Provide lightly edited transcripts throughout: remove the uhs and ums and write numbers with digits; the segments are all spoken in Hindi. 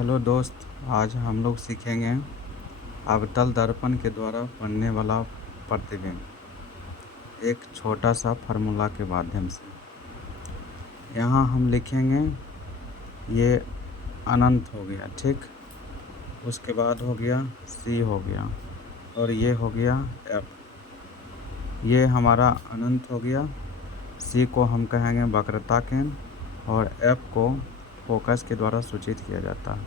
हेलो दोस्त, आज हम लोग सीखेंगे अवतल दर्पण के द्वारा बनने वाला प्रतिबिंब एक छोटा सा फार्मूला के माध्यम से। यहाँ हम लिखेंगे ये अनंत हो गया, ठीक। उसके बाद हो गया सी हो गया और ये हो गया एफ। ये हमारा अनंत हो गया। सी को हम कहेंगे वक्रता केंद्र और एफ को फोकस के द्वारा सूचित किया जाता है।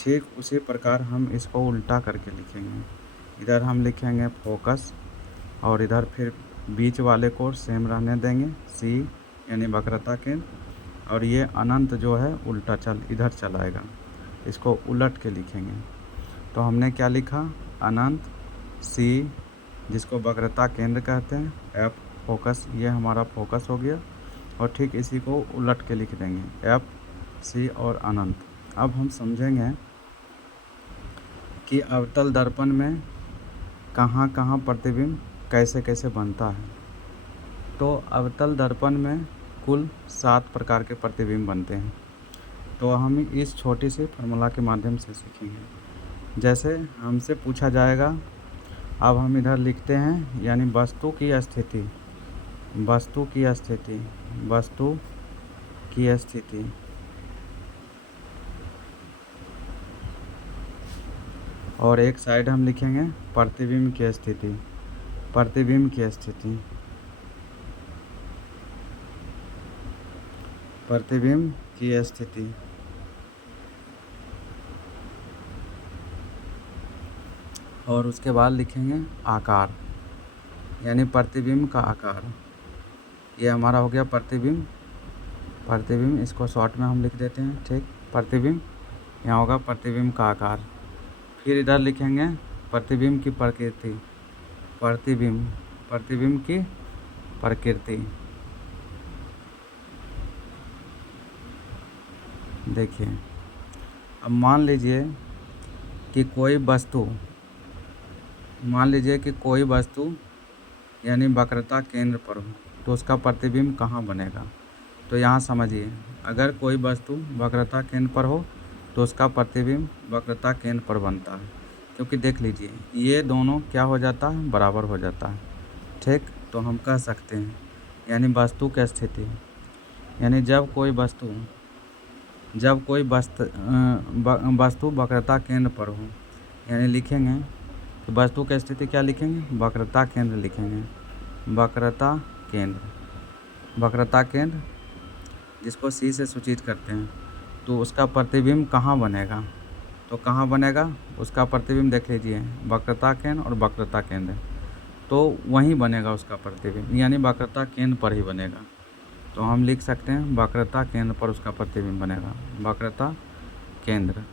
ठीक उसी प्रकार हम इसको उल्टा करके लिखेंगे। इधर हम लिखेंगे फोकस और इधर फिर बीच वाले को सेम रहने देंगे सी यानी वक्रता केंद्र, और ये अनंत जो है उल्टा इधर चलाएगा। इसको उलट के लिखेंगे तो हमने क्या लिखा, अनंत सी जिसको वक्रता केंद्र कहते हैं, एफ फोकस, ये हमारा फोकस हो गया। और ठीक इसी को उलट के लिख देंगे एफ सी और अनंत। अब हम समझेंगे कि अवतल दर्पण में कहाँ कहाँ प्रतिबिंब कैसे कैसे बनता है। तो अवतल दर्पण में कुल 7 प्रकार के प्रतिबिंब बनते हैं। तो हम इस छोटी सी फार्मूला के माध्यम से सीखेंगे। जैसे हमसे पूछा जाएगा, अब हम इधर लिखते हैं यानी वस्तु की स्थिति, वस्तु की स्थिति, वस्तु की स्थिति, और एक साइड हम लिखेंगे प्रतिबिंब की स्थिति, प्रतिबिंब की स्थिति, प्रतिबिंब की स्थिति। और उसके बाद लिखेंगे आकार यानी प्रतिबिंब का आकार। ये हमारा हो गया प्रतिबिंब, प्रतिबिंब इसको शॉर्ट में हम लिख देते हैं, ठीक। प्रतिबिंब यहाँ होगा प्रतिबिंब का आकार। फिर इधर लिखेंगे प्रतिबिंब की प्रकृति, प्रतिबिंब, प्रतिबिंब की प्रकृति। देखिए, अब मान लीजिए कि कोई वस्तु, मान लीजिए कि कोई वस्तु यानी वक्रता केंद्र पर हो तो उसका प्रतिबिंब कहाँ बनेगा। तो यहाँ समझिए, अगर कोई वस्तु वक्रता केंद्र पर हो तो उसका प्रतिबिंब वक्रता केंद्र पर बनता है, क्योंकि देख लीजिए ये दोनों क्या हो जाता है, बराबर हो जाता है, ठीक। तो हम कह सकते हैं यानी वस्तु की स्थिति, यानी जब कोई वस्तु वस्तु वक्रता केंद्र पर हो, यानी लिखेंगे तो वस्तु की स्थिति क्या लिखेंगे, वक्रता केंद्र लिखेंगे, वक्रता केंद्र, वक्रता केंद्र जिसको सी से सूचित करते हैं। तो उसका प्रतिबिंब कहाँ बनेगा, तो कहाँ बनेगा उसका प्रतिबिंब, देख लीजिए वक्रता केंद्र और वक्रता केंद्र, तो वहीं बनेगा उसका प्रतिबिंब, यानी वक्रता केंद्र पर ही बनेगा। तो हम लिख सकते हैं वक्रता केंद्र पर उसका प्रतिबिंब बनेगा, वक्रता केंद्र।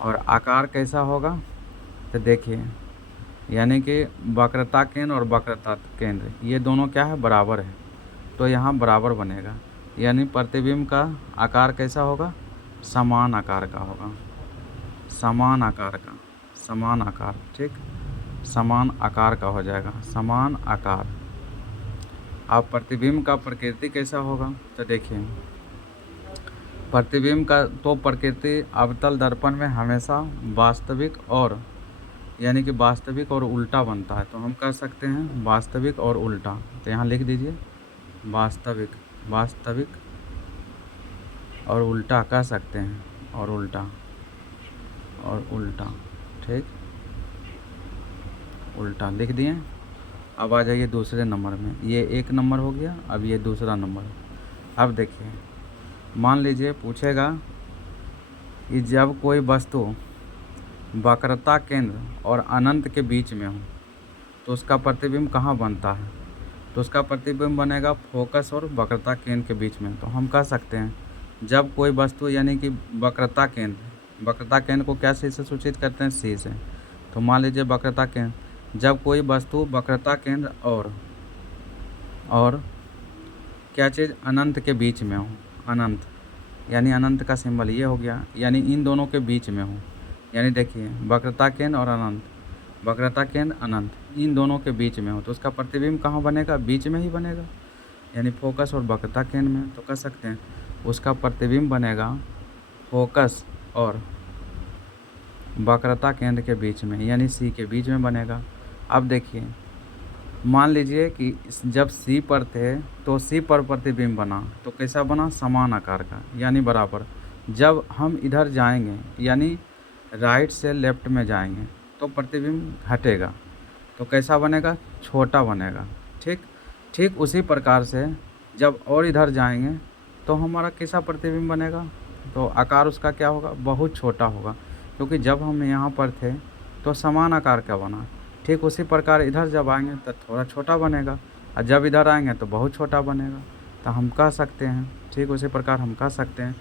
और आकार कैसा होगा, तो देखिए यानी कि वक्रता केंद्र और वक्रता केंद्र ये दोनों क्या है, बराबर है, तो यहाँ बराबर बनेगा। यानी प्रतिबिंब का आकार कैसा होगा, समान आकार का होगा, समान आकार का, समान आकार, ठीक, समान आकार का हो जाएगा, समान आकार। अब प्रतिबिंब का प्रकृति कैसा होगा, तो देखिए प्रतिबिंब का तो प्रकृति अवतल दर्पण में हमेशा वास्तविक और यानी कि वास्तविक और उल्टा बनता है। तो हम कह सकते हैं वास्तविक और उल्टा, तो यहाँ लिख दीजिए वास्तविक, वास्तविक और उल्टा कह सकते हैं, और उल्टा, और उल्टा, ठीक, उल्टा लिख दिए। अब आ जाइए दूसरे नंबर में, ये एक नंबर हो गया, अब ये दूसरा नंबर। अब देखिए, मान लीजिए पूछेगा कि जब कोई वस्तु वक्रता केंद्र और अनंत के बीच में हो तो उसका प्रतिबिंब कहाँ बनता है, तो उसका प्रतिबिंब बनेगा फोकस और वक्रता केंद्र के बीच में। तो हम कह सकते हैं जब कोई वस्तु यानी कि वक्रता केंद्र, वक्रता केंद्र को क्या से सूचित करते हैं, सी से। तो मान लीजिए वक्रता केंद्र, जब कोई वस्तु वक्रता केंद्र और क्या चीज़ अनंत के बीच में हो, अनंत यानी अनंत का सिंबल ये हो गया, यानी इन दोनों के बीच में हो, यानी देखिए वक्रता केंद्र और अनंत, वक्रता केंद्र अनंत इन दोनों के बीच में हो तो उसका प्रतिबिंब कहाँ बनेगा, बीच में ही बनेगा, यानी फोकस और वक्रता केंद्र में। तो कह सकते हैं उसका प्रतिबिंब बनेगा फोकस और वक्रता केंद्र के बीच में यानी सी के बीच में बनेगा। अब देखिए, मान लीजिए कि जब सी पर थे तो सी पर प्रतिबिंब बना, तो कैसा बना, समान आकार का यानी बराबर। जब हम इधर जाएंगे यानी राइट से लेफ्ट में जाएंगे तो प्रतिबिंब घटेगा, तो कैसा बनेगा, छोटा बनेगा। ठीक ठीक उसी प्रकार से जब और इधर जाएंगे तो हमारा कैसा प्रतिबिंब बनेगा, तो आकार उसका क्या होगा, बहुत छोटा होगा, क्योंकि जब हम यहाँ पर थे तो समान आकार का बना। ठीक उसी प्रकार इधर जब आएंगे तो थोड़ा छोटा बनेगा, और जब इधर आएंगे तो बहुत छोटा बनेगा। तो हम कह सकते हैं, ठीक उसी प्रकार हम कह सकते हैं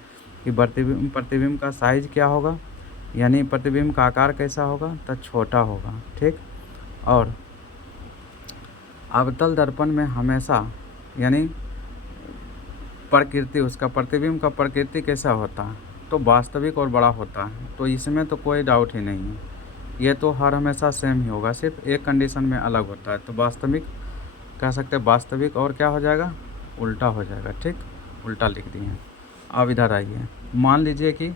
कि प्रतिबिंब का साइज क्या होगा, यानी प्रतिबिंब का आकार कैसा होगा, तो छोटा होगा। ठीक, और अवतल दर्पण में हमेशा यानी प्रकृति, उसका प्रतिबिंब का प्रकृति कैसा होता है, तो वास्तविक और बड़ा होता है। तो इसमें तो कोई डाउट ही नहीं है, ये तो हर हमेशा सेम ही होगा, सिर्फ एक कंडीशन में अलग होता है। तो वास्तविक कह सकते हैं, वास्तविक और क्या हो जाएगा, उल्टा हो जाएगा। ठीक, उल्टा लिख दिए। अब इधर आइए, मान लीजिए कि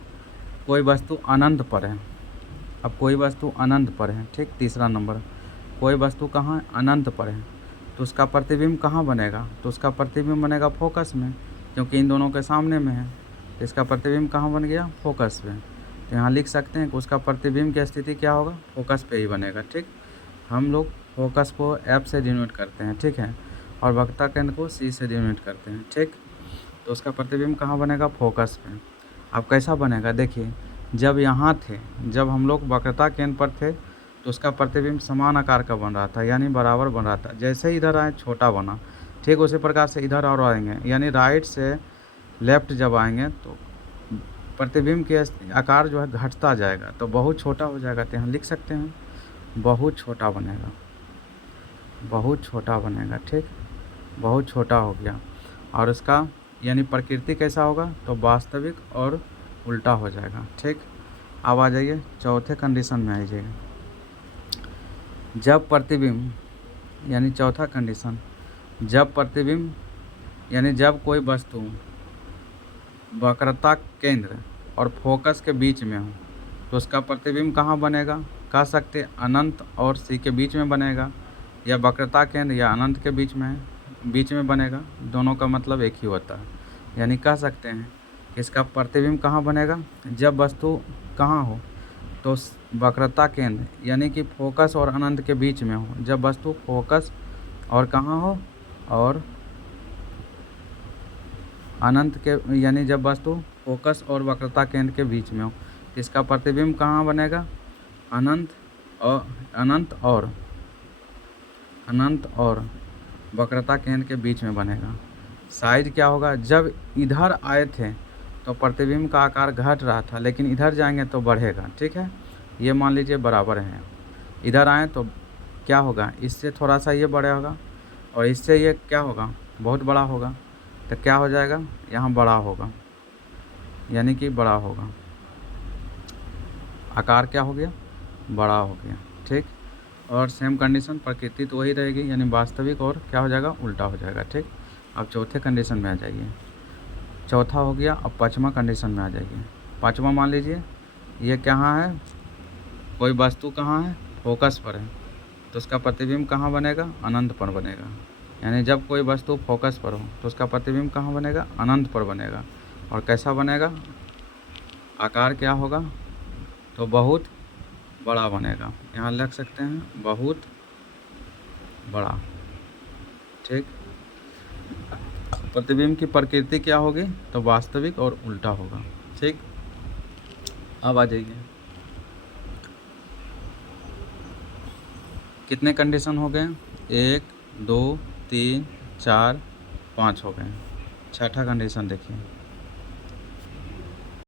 कोई वस्तु अनंत पर है। अब कोई वस्तु अनंत पर है, ठीक, तीसरा नंबर, कोई वस्तु कहाँ है, अनंत पर है, तो उसका प्रतिबिंब कहाँ बनेगा, तो उसका प्रतिबिंब बनेगा फोकस में, क्योंकि इन दोनों के सामने में है। तो इसका प्रतिबिंब कहाँ बन गया, फोकस में। तो यहाँ लिख सकते हैं कि उसका प्रतिबिंब की स्थिति क्या होगा, फोकस पे ही बनेगा। ठीक, हम लोग फोकस को F से डिनोट करते हैं, ठीक है, और वक्रता केंद्र को C से डिनोट करते हैं। ठीक, तो उसका प्रतिबिंब कहाँ बनेगा, फोकस पे। अब कैसा बनेगा, देखिए, जब यहाँ थे, जब हम लोग वक्रता केंद्र पर थे तो उसका प्रतिबिंब समान आकार का बन रहा था, यानी बराबर बन रहा था। जैसे ही इधर आए छोटा बना। ठीक उसी प्रकार से इधर और आएंगे, यानी राइट से लेफ्ट जब आएंगे तो प्रतिबिंब के आकार जो है घटता जाएगा, तो बहुत छोटा हो जाएगा। तो यहाँ लिख सकते हैं बहुत छोटा बनेगा, बहुत छोटा बनेगा। ठीक, बहुत छोटा हो गया, और इसका यानी प्रकृति कैसा होगा, तो वास्तविक और उल्टा हो जाएगा। ठीक, अब आ जाइए चौथे कंडीशन में आ जाइए। जब प्रतिबिंब यानी चौथा कंडीशन, जब प्रतिबिंब यानी जब कोई वस्तु वक्रता केंद्र और फोकस के बीच में हो तो उसका प्रतिबिंब कहाँ बनेगा, कह सकते अनंत और सी के बीच में बनेगा, या वक्रता केंद्र या अनंत के बीच में बनेगा। दोनों का मतलब एक ही होता है, यानी कह सकते हैं कि इसका प्रतिबिंब कहाँ बनेगा, जब वस्तु कहाँ हो, तो वक्रता केंद्र यानी कि फोकस और अनंत के बीच में हो। जब वस्तु फोकस और कहाँ हो, और अनंत के, यानी जब वस्तु फोकस और वक्रता केंद्र के बीच में हो, इसका प्रतिबिंब कहाँ बनेगा, अनंत और वक्रता केंद्र के बीच में बनेगा। साइज क्या होगा, जब इधर आए थे तो प्रतिबिंब का आकार घट रहा था, लेकिन इधर जाएंगे तो बढ़ेगा। ठीक है, ये मान लीजिए बराबर है, इधर आए तो क्या होगा, इससे थोड़ा सा ये बड़ा होगा और इससे ये क्या होगा, बहुत बड़ा होगा। तो क्या हो जाएगा, यहाँ बड़ा होगा, यानी कि बड़ा होगा, आकार क्या हो गया, बड़ा हो गया। ठीक, और सेम कंडीशन प्रकृति तो वही रहेगी, यानी वास्तविक और क्या हो जाएगा, उल्टा हो जाएगा। ठीक, अब चौथे कंडीशन में आ जाइए। चौथा हो गया, अब पाँचवा कंडीशन में आ जाइए। पाँचवा मान लीजिए ये कहाँ है, कोई वस्तु कहाँ है, फोकस पर है, तो उसका प्रतिबिंब कहाँ बनेगा, अनंत पर बनेगा। यानी जब कोई वस्तु फोकस पर हो तो उसका प्रतिबिंब कहाँ बनेगा, अनंत पर बनेगा। और कैसा बनेगा, आकार क्या होगा, तो बहुत बड़ा बनेगा। यहाँ लिख सकते हैं बहुत बड़ा। ठीक, प्रतिबिंब की प्रकृति क्या होगी, तो वास्तविक और उल्टा होगा। ठीक, अब आ जाइए, कितने कंडीशन हो गए, 1 2 3 4 5 हो गए। छठा कंडीशन देखिए,